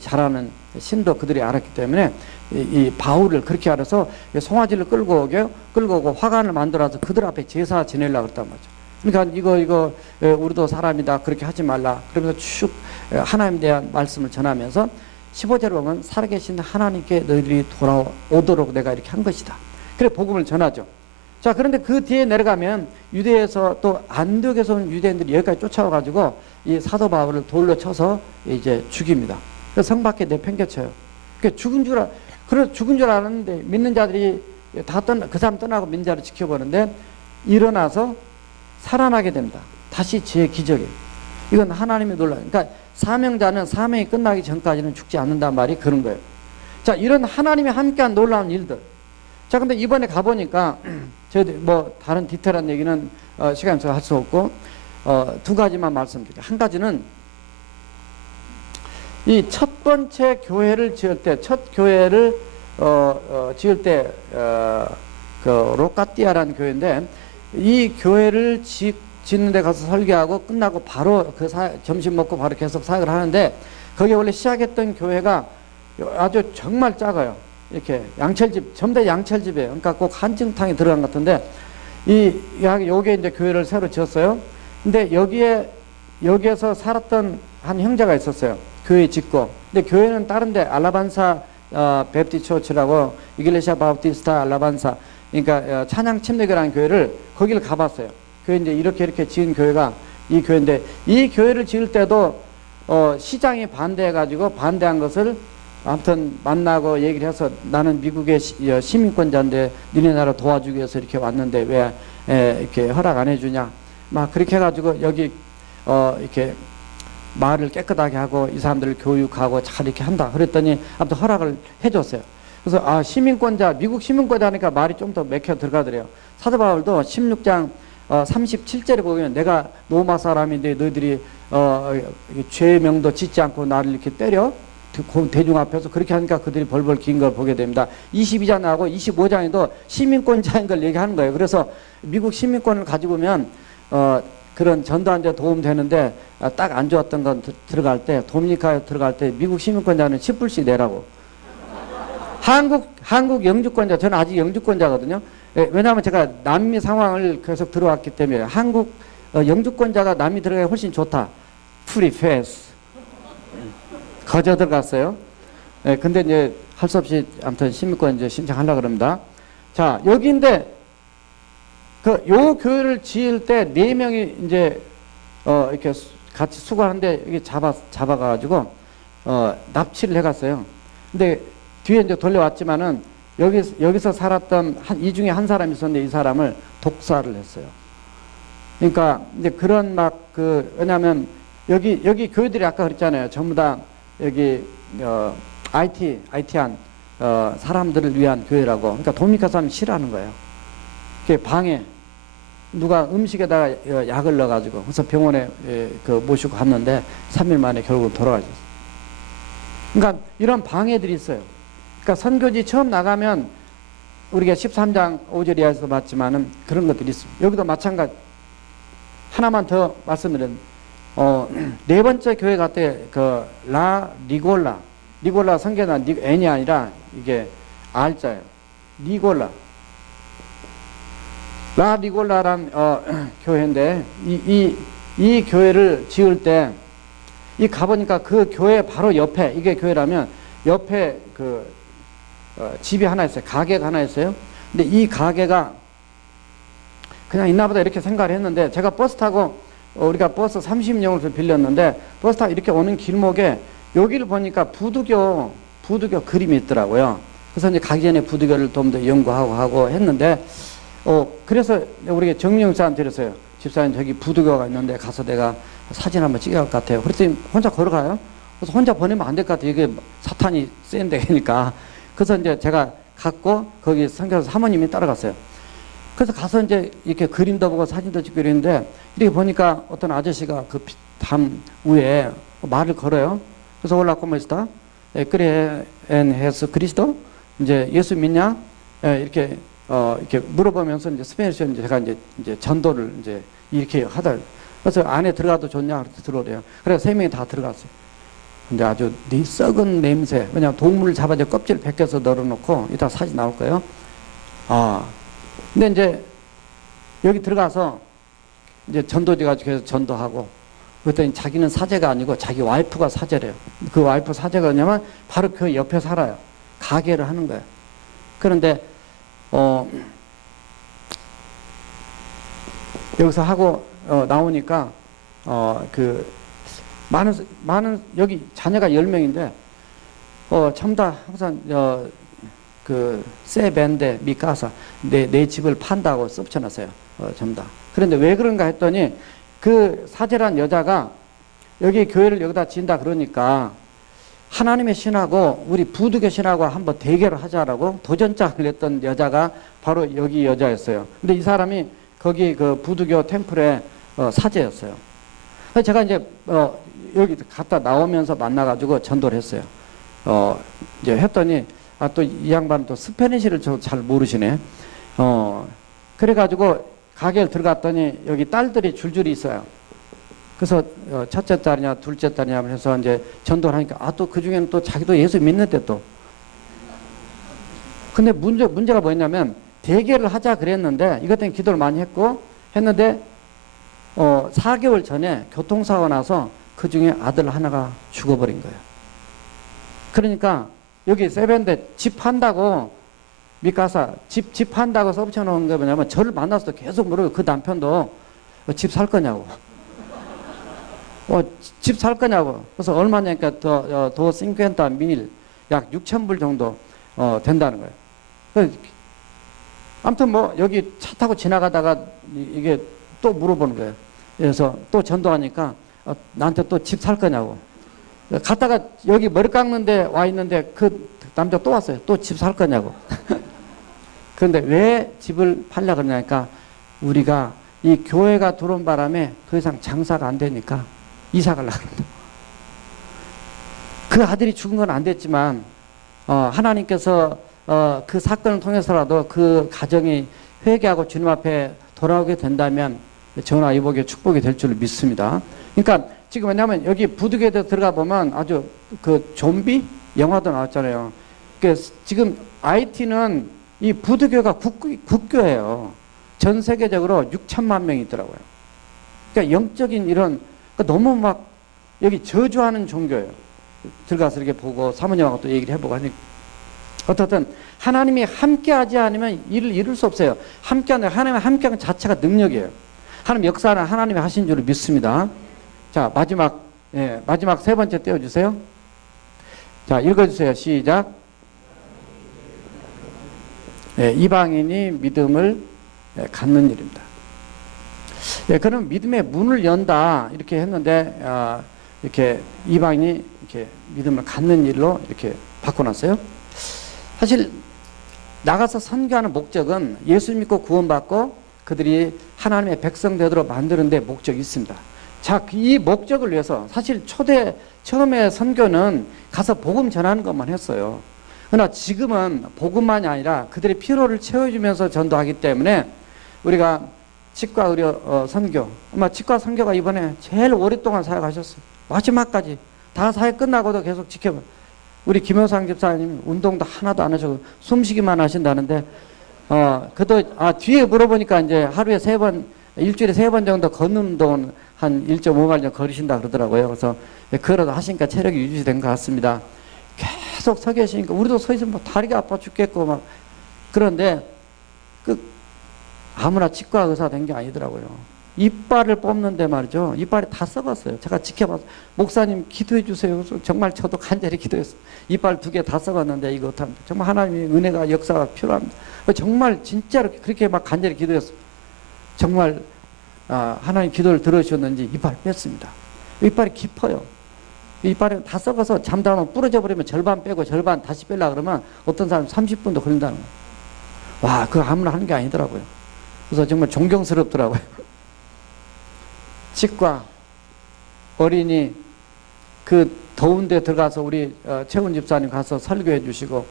잘하는 신도 그들이 알았기 때문에 이 바울을 그렇게 알아서 송아지를 끌고 오고 화관을 만들어서 그들 앞에 제사 지내려고 그랬단 말이죠. 그러니까 이거 우리도 사람이다 그렇게 하지 말라 그러면서 쭉 하나님에 대한 말씀을 전하면서 15절을 보면 살아계신 하나님께 너희들이 돌아오도록 내가 이렇게 한 것이다. 그래 복음을 전하죠. 자, 그런데 그 뒤에 내려가면 유대에서 또 안디옥에서 온 유대인들이 여기까지 쫓아와가지고 이 사도 바울을 돌로 쳐서 이제 죽입니다. 그래서 성 밖에 내팽개쳐요. 죽은 줄 알았는데 믿는 자들이 그 사람 떠나고 믿는 자를 지켜보는데 일어나서 살아나게 됩니다. 다시 제 기적이에요. 이건 하나님의 놀라요. 그러니까 사명자는 사명이 끝나기 전까지는 죽지 않는단 말이 그런 거예요. 자, 이런 하나님이 함께한 놀라운 일들. 자, 근데 이번에 가보니까 저희들 다른 디테일한 얘기는 시간이 없어서 할 수 없고 두 가지만 말씀드릴게요. 한 가지는 이 첫 번째 교회를 지을 때, 그 로카티아라는 교회인데 이 교회를 짓는 데 가서 설교하고 끝나고 바로 점심 먹고 바로 계속 사역을 하는데 거기 원래 시작했던 교회가 아주 정말 작아요. 이렇게 양철집, 전부 다 양철집이에요. 그러니까 꼭 한증탕에 들어간 것 같은데 요게 이제 교회를 새로 지었어요. 근데 여기에서 살았던 한 형제가 있었어요. 교회 짓고. 근데 교회는 다른데 알라반사 베프티처치라고 이글레시아 바우티스타 알라반사, 그러니까 찬양 침례교라는 교회를 거기를 가봤어요. 교회 이제 이렇게 지은 교회가 이 교회인데 이 교회를 지을 때도 시장이 반대해가지고 반대한 것을 아무튼 만나고 얘기를 해서 나는 미국의 시민권자인데 니네 나라 도와주기 위해서 이렇게 왔는데 왜 이렇게 허락 안 해주냐 막 그렇게 해가지고 여기 이렇게 마을을 깨끗하게 하고 이 사람들을 교육하고 잘 이렇게 한다 그랬더니 아무튼 허락을 해줬어요. 그래서 시민권자, 미국 시민권자니까 말이 좀 더 맥혀 들어가더래요. 사도 바울도 16장 37절에 보면 내가 로마 사람인데 너희들이 죄명도 짓지 않고 나를 이렇게 때려 대중 앞에서 그렇게 하니까 그들이 벌벌 긴 걸 보게 됩니다. 22장하고 25장에도 시민권자인 걸 얘기하는 거예요. 그래서 미국 시민권을 가지고 오면 그런 전도하는데 도움 되는데 딱 안 좋았던 건 들어갈 때 도미니카에 들어갈 때 미국 시민권자는 10불씩 내라고. 한국 영주권자, 저는 아직 영주권자거든요. 왜냐하면 제가 남미 상황을 계속 들어왔기 때문에 한국 영주권자가 남미 들어가기 훨씬 좋다. 프리 패스. 거저 들어갔어요. 근데 이제 할 수 없이 아무튼 시민권 이제 신청하려고 그럽니다. 자, 여기인데 요 교회를 지을 때 4명이 이제 이렇게 같이 수고하는데 이게 잡아가지고 납치를 해갔어요. 근데 뒤에 이제 돌려왔지만은 여기서 살았던 이 중에 한 사람이 있었는데 이 사람을 독사를 했어요. 그러니까 이제 그런 왜냐하면 여기 교회들이 아까 그랬잖아요. 전부 다 여기 IT한 사람들을 위한 교회라고. 그러니까 도미니카 사람이 싫어하는 거예요. 그게 방해. 누가 음식에다가 약을 넣어가지고 그래서 병원에 모시고 갔는데 3일 만에 결국 돌아가셨어요. 그러니까 이런 방해들이 있어요. 그러니까 선교지 처음 나가면 우리가 13장 5절 이하에서도 봤지만은 그런 것들이 있습니다. 여기도 마찬가지. 하나만 더 말씀드리면 네 번째 교회 갔을 때 리골라 성경은 N이 아니라 이게 R자예요. 리골라란 교회인데 이 교회를 지을 때 가보니까 그 교회 바로 옆에 이게 교회라면 옆에 집이 하나 있어요. 가게가 하나 있어요. 근데 이 가게가 그냥 있나보다 이렇게 생각을 했는데 제가 버스 타고 우리가 버스 30령을 빌렸는데 버스 타고 이렇게 오는 길목에 여기를 보니까 부두교 그림이 있더라고요. 그래서 이제 가기 전에 부두교를 좀 더 연구하고 했는데 그래서 우리가 정명사한테 드렸어요. 집사님 저기 부두교가 있는데 가서 내가 사진 한번 찍어야 할 것 같아요. 그랬더니 혼자 걸어가요. 그래서 혼자 보내면 안 될 것 같아요. 이게 사탄이 센 데니까. 그래서 이제 제가 갔고 거기 선교사 사모님이 따라갔어요. 그래서 가서 이제 이렇게 그림도 보고 사진도 찍고 이랬는데 이렇게 보니까 어떤 아저씨가 그 담 위에 말을 걸어요. 그래서 올라 꼬마시다. 그래 엔 헤스 그리스도 이제 예수 믿냐? 이렇게 이렇게 물어보면서 이제 스페인어로 이제 제가 이제 전도를 이제 이렇게 하다. 그래서 안에 들어가도 좋냐? 그래서 들어오래요. 그래서 3명이 다 들어갔어요. 근데 아주 썩은 냄새. 왜냐면 동물을 잡아서 껍질 벗겨서 널어놓고 이따 사진 나올 거예요. 근데 이제 여기 들어가서 이제 전도지 가지고 해서 전도하고 그랬더니 자기는 사제가 아니고 자기 와이프가 사제래요. 그 와이프 사제가 뭐냐면 바로 그 옆에 살아요. 가게를 하는 거예요. 그런데 여기서 하고 나오니까 그 많은 여기 자녀가 10명인데 전부 다 항상 그 세벤데 미카사 내 집을 판다고 써붙여놨어요. 전부 다. 그런데 왜 그런가 했더니 그 사제란 여자가 여기 교회를 여기다 지은다 그러니까 하나님의 신하고 우리 부두교 신하고 한번 대결을 하자라고 도전장을 냈던 여자가 바로 여기 여자였어요. 근데 이 사람이 거기 그 부두교 템플의 사제였어요. 그래서 제가 이제 여기 갔다 나오면서 만나가지고 전도를 했어요. 이제 했더니 또 이 양반은 또 스페니시를 잘 모르시네. 그래가지고 가게를 들어갔더니 여기 딸들이 줄줄이 있어요. 그래서 첫째 딸이냐 둘째 딸이냐 해서 이제 전도를 하니까 또 그 중에는 또 자기도 예수 믿는데 또. 근데 문제가 뭐였냐면 대결을 하자 그랬는데 이것 때문에 기도를 많이 했는데 4개월 전에 교통사고 나서 그 중에 아들 하나가 죽어버린 거예요. 그러니까 여기 세벤데 집 판다고 미카사 집 판다고 써붙여 놓은 게 뭐냐면 저를 만나서도 계속 물어요. 그 남편도 집 살 거냐고. 집 살 거냐고. 그래서 얼마냐니까 더 50,000 약 6,000불 정도 된다는 거예요. 아무튼 뭐 여기 차 타고 지나가다가 이게 또 물어보는 거예요. 그래서 또 전도하니까 나한테 또 집 살 거냐고. 갔다가 여기 머리 깎는데 와 있는데 그 남자 또 왔어요. 또 집 살 거냐고. 그런데 왜 집을 팔려 그러냐니까 우리가 이 교회가 들어온 바람에 더 이상 장사가 안 되니까 이사 가려고 합니다. 그 아들이 죽은 건 안 됐지만 하나님께서 그 사건을 통해서라도 그 가정이 회개하고 주님 앞에 돌아오게 된다면 저나 이복의 축복이 될 줄 믿습니다. 그러니까 지금 왜냐하면 여기 부두교에 들어가 보면 아주 그 좀비 영화도 나왔잖아요. 지금 IT는 이 부두교가 국교예요. 전 세계적으로 6천만 명이 있더라고요. 그러니까 영적인 이런 너무 막 여기 저주하는 종교예요. 들어가서 이렇게 보고 사모님하고 또 얘기를 해보고 하니까 어떻든 하나님이 함께하지 않으면 일을 이룰 수 없어요. 함께하는 하나님의 함께하는 자체가 능력이에요. 하나님 역사는 하나님이 하신 줄 믿습니다. 자 마지막 3번째 떼어주세요. 자 읽어주세요. 시작. 이방인이 믿음을 갖는 일입니다. 그럼 믿음의 문을 연다 이렇게 했는데 이렇게 이방인이 이렇게 믿음을 갖는 일로 이렇게 바꿔놨어요. 사실 나가서 선교하는 목적은 예수 믿고 구원받고 그들이 하나님의 백성 되도록 만드는 데 목적이 있습니다. 자, 이 목적을 위해서 사실 처음에 선교는 가서 복음 전하는 것만 했어요. 그러나 지금은 복음만이 아니라 그들의 필요를 채워주면서 전도하기 때문에 우리가 치과 의료 선교, 아마 치과 선교가 이번에 제일 오랫동안 사역하셨어요. 마지막까지 다 사역 끝나고도 계속 지켜봐. 우리 김효상 집사님 운동도 하나도 안 하시고 숨쉬기만 하신다는데 그도 뒤에 물어보니까 이제 하루에 3번, 일주일에 3번 정도 걷는 운동은 한 1.5마일 정도 걸으신다 그러더라고요. 그래서 그러다 하시니까 체력이 유지된 것 같습니다. 계속 서 계시니까 우리도 서 있으면 뭐 다리가 아파 죽겠고 막 그런데 아무나 치과 의사 된 게 아니더라고요. 이빨을 뽑는데 말이죠. 이빨이 다 썩었어요. 제가 지켜봐서 목사님 기도해 주세요. 정말 저도 간절히 기도했어요. 이빨 2개 다 썩었는데 이거 정말 하나님의 은혜가 역사가 필요합니다. 정말 진짜로 그렇게 막 간절히 기도했어요. 정말 하나님 기도를 들으셨는지 이빨 뺐습니다. 이빨이 깊어요. 이빨이 다 썩어서 잠들면 부러져 버리면 절반 빼고 절반 다시 빼려고 그러면 어떤 사람은 30분도 걸린다는 거예요. 와, 그거 아무나 하는 게 아니더라고요. 그래서 정말 존경스럽더라고요. 치과, 어린이, 그 더운 데 들어가서 우리 최훈 집사님 가서 설교해 주시고,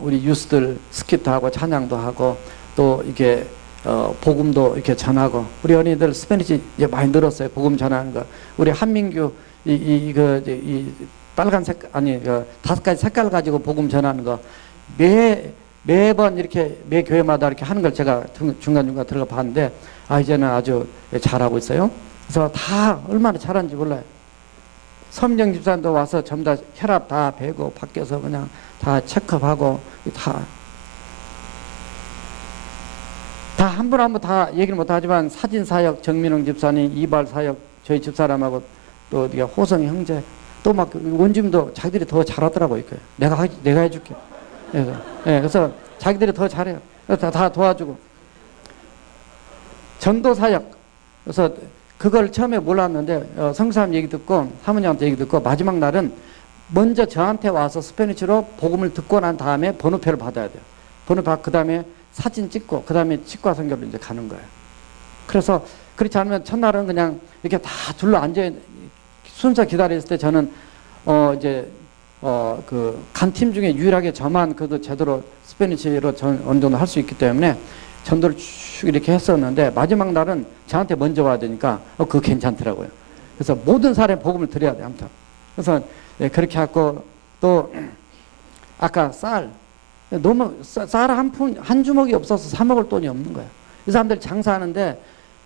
우리 유스들 스키트 하고 찬양도 하고, 또 이게 복음도 이렇게 전하고, 우리 어린이들 스페니시 이제 많이 늘었어요. 복음 전하는 거. 우리 한민규 이 빨간색 아니 5가지 색깔 가지고 복음 전하는 거 매번 이렇게 매 교회마다 이렇게 하는 걸 제가 중간중간 들어가 봤는데, 이제는 아주 잘하고 있어요. 그래서 다 얼마나 잘하는지 몰라요. 섬정 집사님도 와서 전부 다 혈압 다 베고 밖에서 그냥 다 체크하고 다 한 분 한 분 다 얘기를 못 하지만 사진 사역 정민웅 집사님, 이발 사역 저희 집사람하고 또 어디가 호성 형제 또 막 원주민도 자기들이 더 잘하더라고요. 내가 해줄게. 그래서 자기들이 더 잘해요. 다 도와주고 전도 사역. 그래서 그걸 처음에 몰랐는데 성사님 얘기 듣고 사모님한테 얘기 듣고 마지막 날은 먼저 저한테 와서 스페니쉬로 복음을 듣고 난 다음에 번호표를 받아야 돼요. 번호 받고 그 다음에 사진 찍고 그 다음에 치과 선교를 이제 가는 거예요. 그래서 그렇지 않으면 첫날은 그냥 이렇게 다 둘러 앉아 순서 기다렸을 때 저는 이제 그 간 팀 중에 유일하게 저만 그래도 제대로 스페니쉬로 어느 정도 할 수 있기 때문에 전도를 쭉 이렇게 했었는데 마지막 날은 저한테 먼저 와야 되니까 그거 괜찮더라고요. 그래서 모든 사람의 복음을 드려야 돼. 아무튼 그래서 그렇게 하고 또 아까 쌀 너무 쌀 한 주먹이 없어서 사 먹을 돈이 없는 거예요. 이 사람들이 장사하는데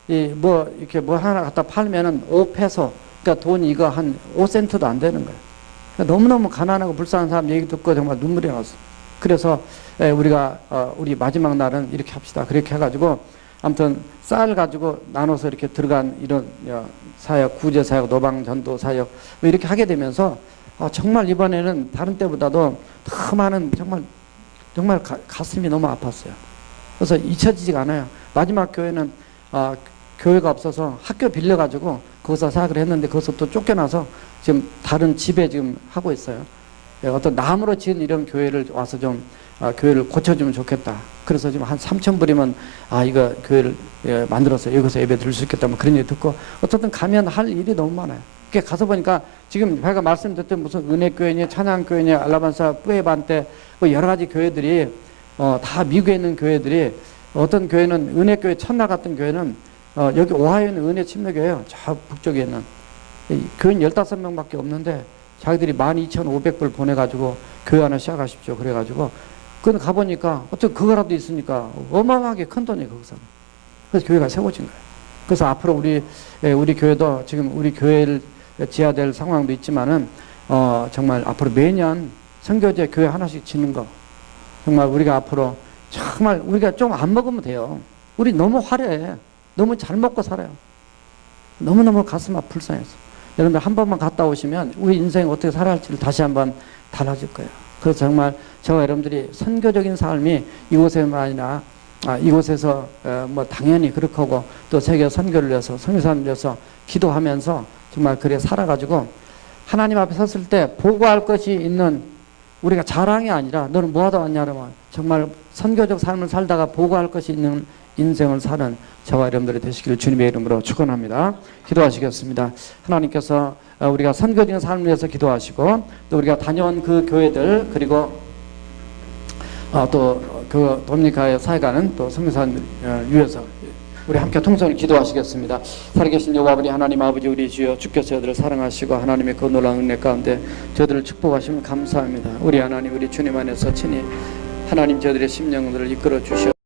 이렇게 뭐 하나 갖다 팔면은 5페소, 그러니까 돈이 이거 한 5센트도 안 되는 거예요. 그러니까 너무너무 가난하고 불쌍한 사람 얘기 듣고 정말 눈물이 났어. 그래서 우리가 우리 마지막 날은 이렇게 합시다. 그렇게 해가지고 아무튼 쌀 가지고 나눠서 이렇게 들어간 이런 사역, 구제 사역, 노방 전도 사역 뭐 이렇게 하게 되면서 정말 이번에는 다른 때보다도 더 많은 정말 가슴이 너무 아팠어요. 그래서 잊혀지지가 않아요. 마지막 교회는 교회가 없어서 학교 빌려가지고 거기서 사역을 했는데 거기서 또 쫓겨나서 지금 다른 집에 지금 하고 있어요. 어떤 나무로 지은 이런 교회를 와서 좀 교회를 고쳐주면 좋겠다. 그래서 지금 한 3,000불이면 이거 교회를 만들어서 여기서 예배 드릴 수 있겠다. 뭐 그런 얘기 듣고 어쨌든 가면 할 일이 너무 많아요. 그게 가서 보니까 지금 제가 말씀드렸던 무슨 은혜교회니 찬양교회니 알라반사 뿌에반테 뭐 여러 가지 교회들이 다 미국에 있는 교회들이 어떤 교회는 은혜교회 첫날 같은 교회는 여기 오하이오에 있는 은혜 침례교회예요. 저 북쪽에 있는 교인 15명밖에 없는데 자기들이 12,500불 보내가지고 교회 하나 시작하십시오. 그래가지고 그건 가보니까 어쩌면 그거라도 있으니까 어마어마하게 큰 돈이에요. 거기서. 그래서 교회가 세워진 거예요. 그래서 앞으로 우리 교회도 지금 우리 교회를 지어야 상황도 있지만은 정말 앞으로 매년 선교제 교회 하나씩 짓는 거 정말 우리가 앞으로 정말 우리가 좀 안 먹으면 돼요. 우리 너무 화려해. 너무 잘 먹고 살아요. 너무너무 가슴 불쌍해서 여러분들 한 번만 갔다 오시면 우리 인생 어떻게 살아야 할지를 다시 한번 달라질 거예요. 그래서 정말 저와 여러분들이 선교적인 삶이 이곳에만 아니라 이곳에서 뭐 당연히 그렇게 하고 또 세계 선교를 위해서 선교사를 위해서 기도하면서 정말 그래 살아가지고 하나님 앞에 섰을 때 보고할 것이 있는 우리가 자랑이 아니라 너는 뭐하다 왔냐 그러면 정말 선교적 삶을 살다가 보고할 것이 있는 인생을 사는 저와 여러분들이 되시기를 주님의 이름으로 축원합니다. 기도하시겠습니다. 하나님께서 우리가 선교적인 삶을 위해서 기도하시고 또 우리가 다녀온 그 교회들 그리고 또 그 도미니카에 사역하는 또 선교사님들 위해서 우리 함께 통성을 기도하시겠습니다. 살아계신 여호와 아버지 하나님 아버지 우리 주여 주께서 저희들을 사랑하시고 하나님의 그 놀라운 은혜 가운데 저희들을 축복하시면 감사합니다. 우리 하나님 우리 주님 안에서 친히 하나님 저희들의 심령들을 이끌어 주시옵소서.